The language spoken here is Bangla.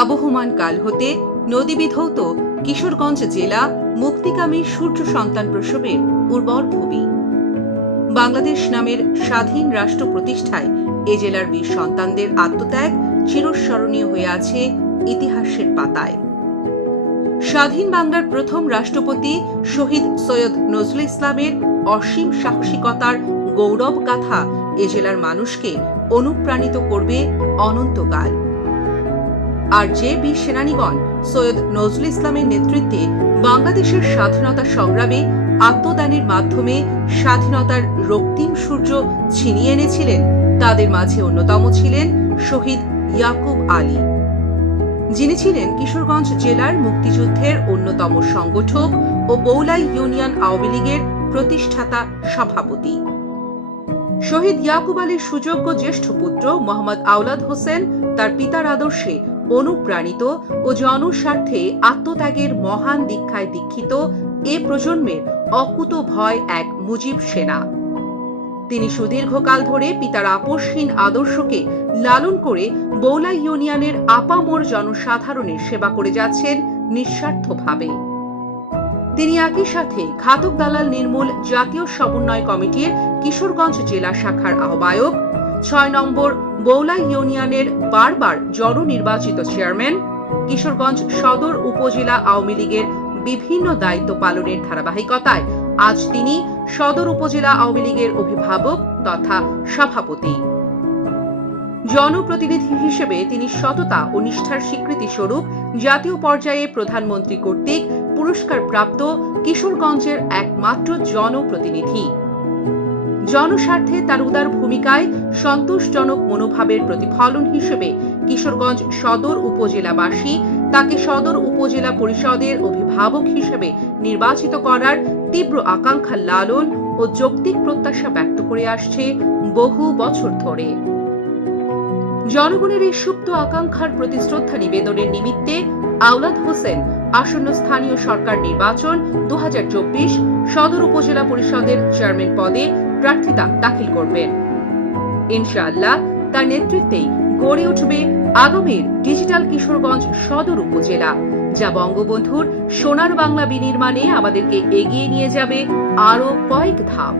আবহমান কাল হতে নদী বিধৌত কিশোরগঞ্জ জেলা মুক্তিকামী সূর্য সন্তান প্রসবের উর্বর ভূমি। বাংলাদেশ নামের স্বাধীন রাষ্ট্র প্রতিষ্ঠায় এ জেলার বীর সন্তানদের আত্মত্যাগ চিরস্মরণীয় হয়ে আছে ইতিহাসের পাতায়। স্বাধীন বাংলার প্রথম রাষ্ট্রপতি শহীদ সৈয়দ নজরুল ইসলামের অসীম সাহসিকতার গৌরব গাথা এ জেলার মানুষকে অনুপ্রাণিত করবে অনন্তকাল আর যে বি সেনানীগণ সৈয়দ নজরুল ইসলামের নেতৃত্বে বাংলাদেশের স্বাধীনতা সংগ্রামে আত্মদানের মাধ্যমে স্বাধীনতার রক্তিম সূর্য ছিনিয়ে এনেছিলেন। তাদের মাঝে অন্যতম ছিলেন শহীদ ইয়াকুব আলী। যিনি ছিলেন কিশোরগঞ্জ জেলার মুক্তিযুদ্ধের অন্যতম সংগঠক ও বৌলাই ইউনিয়ন আওয়ামী লীগের প্রতিষ্ঠাতা সভাপতি। শহীদ ইয়াকুব আলীর সুযোগ্য জ্যেষ্ঠ পুত্র মোহাম্মদ আওলাদ হোসেন তার পিতার আদর্শে অনুপ্রাণিত ও জনস্বার্থে আত্মত্যাগের মহান দীক্ষায় দীক্ষিত এ প্রজন্মের অকুত ভয় এক মুজিব সেনা। তিনি সুদীর্ঘকাল ধরে পিতার আপোষহীন আদর্শকে লালন করে বৌলা ইউনিয়নের আপামোর জনসাধারণের সেবা করে যাচ্ছেন নিঃস্বার্থভাবে। তিনি একই সাথে ঘাতক দালাল নির্মূল জাতীয় সমন্বয় কমিটির কিশোরগঞ্জ জেলা শাখার আহ্বায়ক ছয় নম্বর বৌলা ইউনিয়নের বারবার জননির্বাচিত চেয়ারম্যান, কিশোরগঞ্জ সদর উপজেলা আওয়ামী লীগের বিভিন্ন দায়িত্ব পালনের ধারাবাহিকতায় আজ তিনি সদর উপজেলা আওয়ামী লীগের অভিভাবক তথা সভাপতি। জনপ্রতিনিধি হিসেবে তিনি সততা ও নিষ্ঠার স্বীকৃতি স্বরূপ জাতীয় পর্যায়ে প্রধানমন্ত্রী কর্তৃক পুরস্কার প্রাপ্ত কিশোরগঞ্জের একমাত্র জনপ্রতিনিধি। জনস্বার্থে তার উদার ভূমিকায় সন্তোষজনক মনোভাবের প্রতিফলন হিসেবে কিশোরগঞ্জ সদর উপজেলাবাসী তাকে সদর উপজেলা পরিষদের অভিভাবক হিসেবে নির্বাচিত করার তীব্র আকাঙ্ক্ষা লালন ও যৌক্তিক প্রত্যাশা ব্যক্ত করে আসছে বহু বছর ধরে। জনগণের এই সুপ্ত আকাঙ্ক্ষার প্রতি শ্রদ্ধা নিবেদনের নিমিত্তে আওলাদ হোসেন আসন্ন স্থানীয় সরকার নির্বাচন দু হাজার চব্বিশ সদর উপজেলা পরিষদের চেয়ারম্যান পদে প্রার্থিতা দাখিল করবেন। ইনশাআল্লাহ, তার নেতৃত্বেই গড়ে উঠবে আগামীর ডিজিটাল কিশোরগঞ্জ সদর উপজেলা, যা বঙ্গবন্ধুর সোনার বাংলা বিনির্মাণে আমাদেরকে এগিয়ে নিয়ে যাবে আরও কয়েক ধাপ।